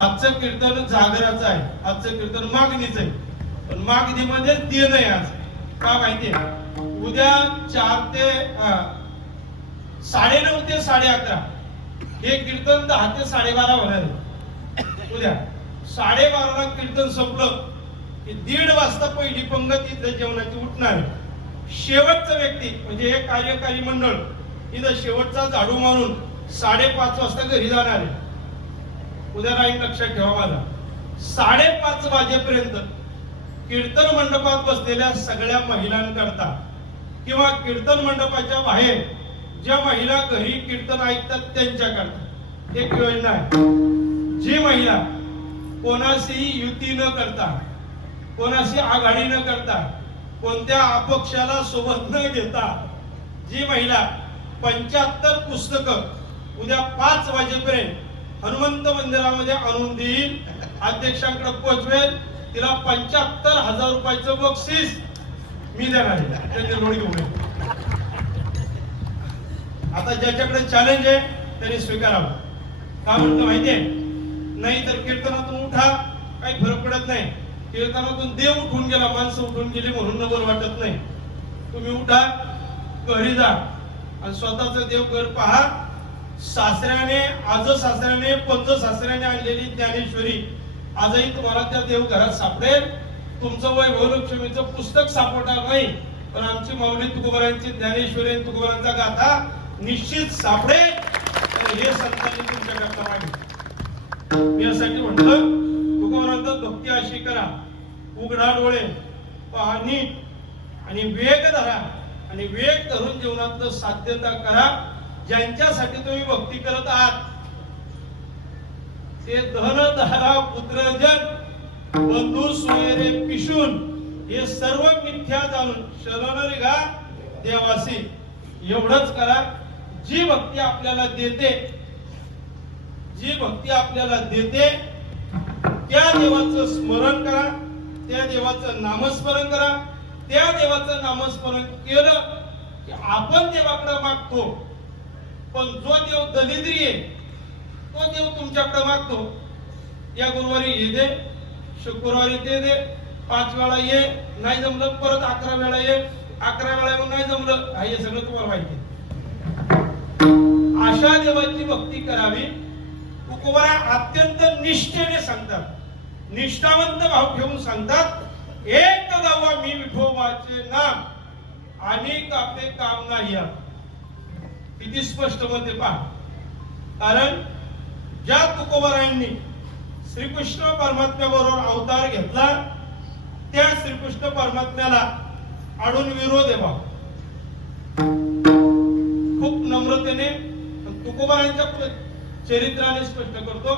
आजचं कीर्तन जागराचं आहे. आजचं कीर्तन मागणीच आहे. पण मागणी म्हणजे देणं आहे आज. का माहितीये उद्या चार ते साडे नऊ ते साडे अकरा हे कीर्तन दहा ते साडेबारा होणार आहे. उद्या साडेबाराला कीर्तन संपलं की दीड वाजता पहिली पंगत इथं जेवणाची उठणार आहे. शेवटचा व्यक्ती म्हणजे हे कार्यकारी मंडळ इथं शेवटचा झाडू मारून साडेपाच वाजता घरी जाणार आहे. उद्या राहील लक्षात ठेवा माझा. साडेपाच वाजेपर्यंत कीर्तन मंडपात बसलेल्या सगळ्या महिलांकरता किंवा कीर्तन मंडपाच्या बाहेर ज्या महिला घरी कीर्तन ऐकतात त्यांच्याकरता. एक योजना आहे. जी महिला कोणाशी युती न करता कोणाशी आघाडी न करता कोणत्या अपक्षाला सोबत न घेता जी महिला पंच्याहत्तर पुस्तकं उद्या पाच वाजेपर्यंत हनुमंत मंदिरामध्ये आणून देईल अध्यक्षांकडे पोहोचवेल तिला पंच्याहत्तर हजार रुपयाचं बक्षीस मी देणार आता ज्याच्याकडे चॅलेंज आहे त्यांनी स्वीकारावं. का म्हणतो माहितीये? नाही तर कीर्तनातून उठा काही फरक पडत नाही. कीर्तनातून देव उठून गेला माणसं उठून गेली म्हणून नबल वाटत नाही. तुम्ही उठा घरी जा. आणि स्वतःच देव घर पहा. सासऱ्याने आज सासऱ्याने पंच सासऱ्याने आणलेली ज्ञानेश्वरी आजही तुम्हाला त्या देव घरात सापडेल. तुमचं वैभवलक्ष्मीचं पुस्तक सापडणार नाही पण आमची माऊली तुकोबारांची ज्ञानेश्वरी आणि तुकोबारांचा गाथा निश्चित सापडेल. हे संतांनी तुमच्याकरता करता मी यासाठी म्हटलं तुकोबारांचा भक्ती अशी करा. उघडा डोळे पहा नीट आणि वेग धरा आणि वेग धरून जीवनातलं साध्यता करा ज्यांच्यासाठी तुम्ही भक्ती करत आहात. ते धन धारा पुत्रजन बंधू सोयरे पिशून हे सर्व मिथ्या जाणून शरण गा देवासी. एवढंच करा. जी भक्ती आपल्याला देते जी भक्ती आपल्याला देते त्या देवाचं स्मरण करा. त्या देवाचं नामस्मरण करा. त्या देवाचं नामस्मरण केलं की आपण देवाकडे मागतो. पण जो देव दलिद्री आहे तो देव तुमच्याकडे मागतो. या गुरुवारी हे दे शुक्रवारी ते दे पाच वेळा ये नाही जमलं परत अकरा वेळा ये अकरा वेळा येऊन नाही जमलं. हा हे सगळं तुम्हाला माहिती अशा देवाची भक्ती करावी. तुकोबरा अत्यंत निष्ठेने सांगतात. निष्ठावंत भाव घेऊन सांगतात एक गावा मी विठोबाचे नाम अनेक आपले काम नाही किती स्पष्टमध्ये पहा. कारण ज्या तुकोबारायांनी श्रीकृष्ण परमात्म्याबरोबर अवतार घेतला त्या श्रीकृष्ण परमात्म्याला आडून विरोध आहे बा खूप नम्रतेने तुकोबारायांच्या प्र- चरित्राने स्पष्ट करतो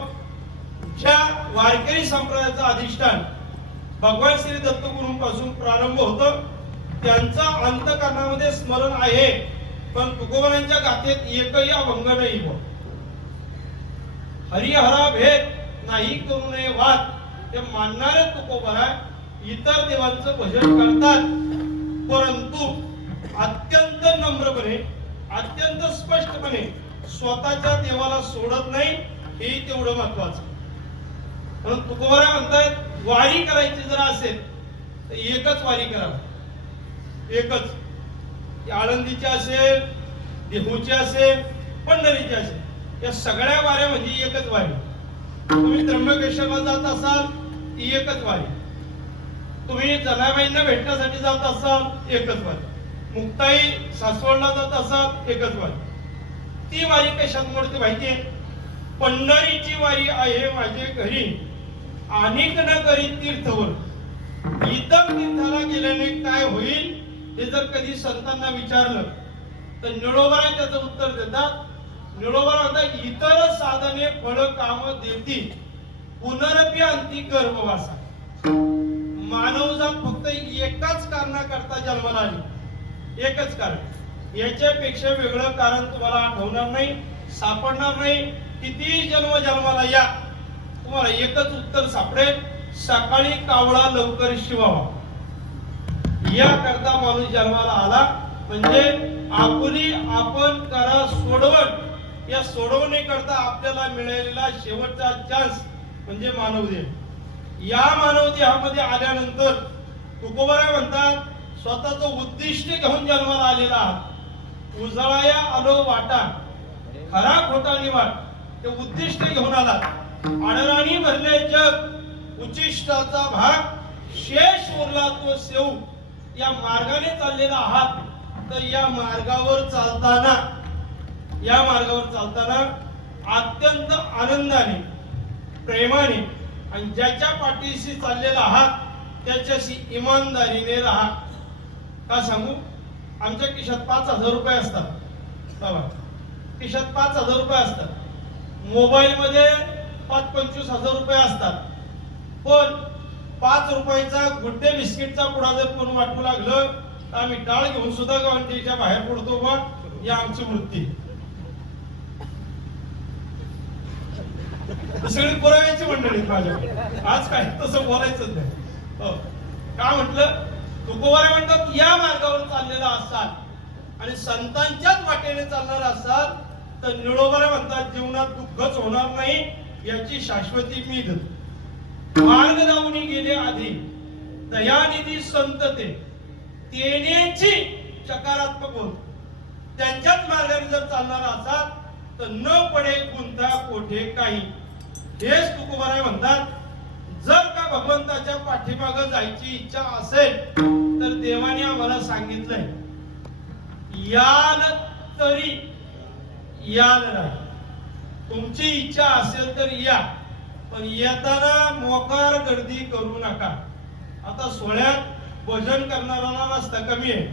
ज्या वारकरी संप्रदायाचं अधिष्ठान भगवान श्री दत्तगुरूंपासून प्रारंभ होतो त्यांचं अंतकरणामध्ये स्मरण आहे पण तुकोबरांच्या गाथेत एकही अभंग नाही हरिहरा भेद नाही करू नये वाद ते मानणारे तुकोबरा इतर देवांचं भजन करतात. परंतु अत्यंत नम्रपणे अत्यंत स्पष्टपणे स्वतःच्या देवाला सोडत नाही हे तेवढं महत्वाचं. म्हणून तुकोबरा म्हणतायत वारी करायची जर असेल तर एकच वारी करा. एकच. आळंदीची असेल देहूची असेल पंढरीची असेल या सगळ्या वाऱ्या म्हणजे एकच वारी. तुम्ही त्र्यंबकेश्वरला जात असाल ती एकच वारी. तुम्ही जनाबाईंना भेटण्यासाठी जात असाल एकच वारी. मुक्ताई सासवडला जात असाल एकच वारी. ती वारी कशात मोडते माहितीये पंढरीची वारी आहे माझे घरी. अनेक न तीर्थवर. इतर तीर्थाला गेल्याने काय होईल हे जर कधी संतांना विचारलं तर निळोबरा त्याचं उत्तर देतात. निळोबरा आता इतर साधने फळ काम देतील. पुनरपी अंती गर्भवासा. मानवजात फक्त एकाच कारणाकरता जन्माला आली. एकच कारण. याच्यापेक्षा वेगळं कारण तुम्हाला आठवणार नाही सापडणार नाही. किती जन्म जन्माला या. तुम्हाला एकच उत्तर सापडेल सकाळी कावळा लवकर शिवावा. या करता माणूस जन्माला आला म्हणजे आपली आपण करा सोडवण. या सोडवणीकरता आपल्याला मिळालेला शेवटचा चान्स म्हणजे मानवदेह. या मानवदेहामध्ये आल्यानंतर तुकोबराय म्हणतात स्वतःच उद्दिष्ट घेऊन जन्माला आलेला आहात. उजळाया आलो वाटा खरा खोटा निवाट ते उद्दिष्ट घेऊन आला अडराणी भरले जग उचिष्टाचा भाग शेष उरला तो सेऊ. या मार्गाने चाललेला आहात तर या मार्गावर चालताना या मार्गावर चालताना अत्यंत आनंदाने प्रेमाने आणि ज्याच्या पाठीशी चाललेला आहात त्याच्याशी इमानदारीने राहा. का सांगू? आमच्या किशात पाच हजार रुपये असतात. बाबा किशात पाच हजार रुपये असतात. मोबाईलमध्ये पाच पंचवीस हजार रुपये असतात. पण पाच रुपयाचा गुड्डे बिस्किटचा पुडा जर कोण वाटू लागलं तर आम्ही टाळ घेऊन सुद्धा गावंटीच्या बाहेर पडतो बा या आमची वृत्ती. सगळी पुराव्याची मंडळी माझ्याकडे. आज काही तसं बोलायचं नाही. हो. का म्हटलं? तुकोबारे म्हणतात या मार्गावर चाललेला असाल आणि संतांच्याच वाटेने चालणार असाल तर निळोबारे म्हणतात जीवनात दुःखच होणार नाही. याची शाश्वती मी मार्ग जाऊन गेले आधी दयानिधी संतते. तेनेची सकारात्मक होत. त्यांच्याच मार्गाने जर चालणार असाल तर न पडे गुंता कोठे काही. हेच तुकोबाराय म्हणतात जर का भगवंताच्या पाठीमाग जायची इच्छा असेल तर देवाने आम्हाला सांगितलंय याल तरी याल नाही. तुमची इच्छा असेल तर या पण येताना मोकार गर्दी करू नका. आता सोहळ्यात भजन करणारा रस्ता कमी आहे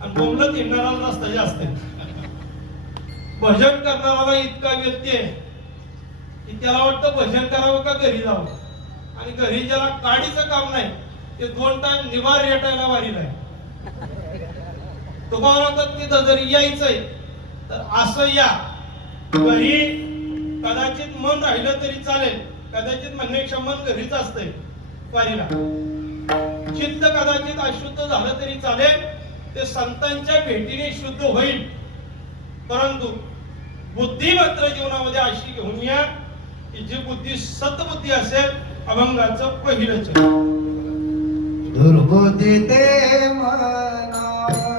आणि बोमलत येणारा रस्ता जास्त आहे. भजन करणारा इतका व्यक्ती आहे की त्याला वाटतं भजन करावं का घरी जावं? आणि घरी ज्याला काडीचं काम नाही ते दोन टाइम निवार रेटायला वारीला आहे. तुम्हाला तिथं जर यायचंय तर असं या. घरी कदाचित मन राहिलं तरी चालेल. कदाचित म्हणण्यापेक्षा मन घरीच असतंय. वारीला. चित्त कदाचित अशुद्ध झालं तरी चालेल. ते संतांच्या भेटीने शुद्ध होईल. परंतु बुद्धी मात्र जीवनामध्ये अशी घेऊन या की जी बुद्धी सतबुद्धी असेल अभंगाचं पहिलंच दुर्बुद्धी ते मना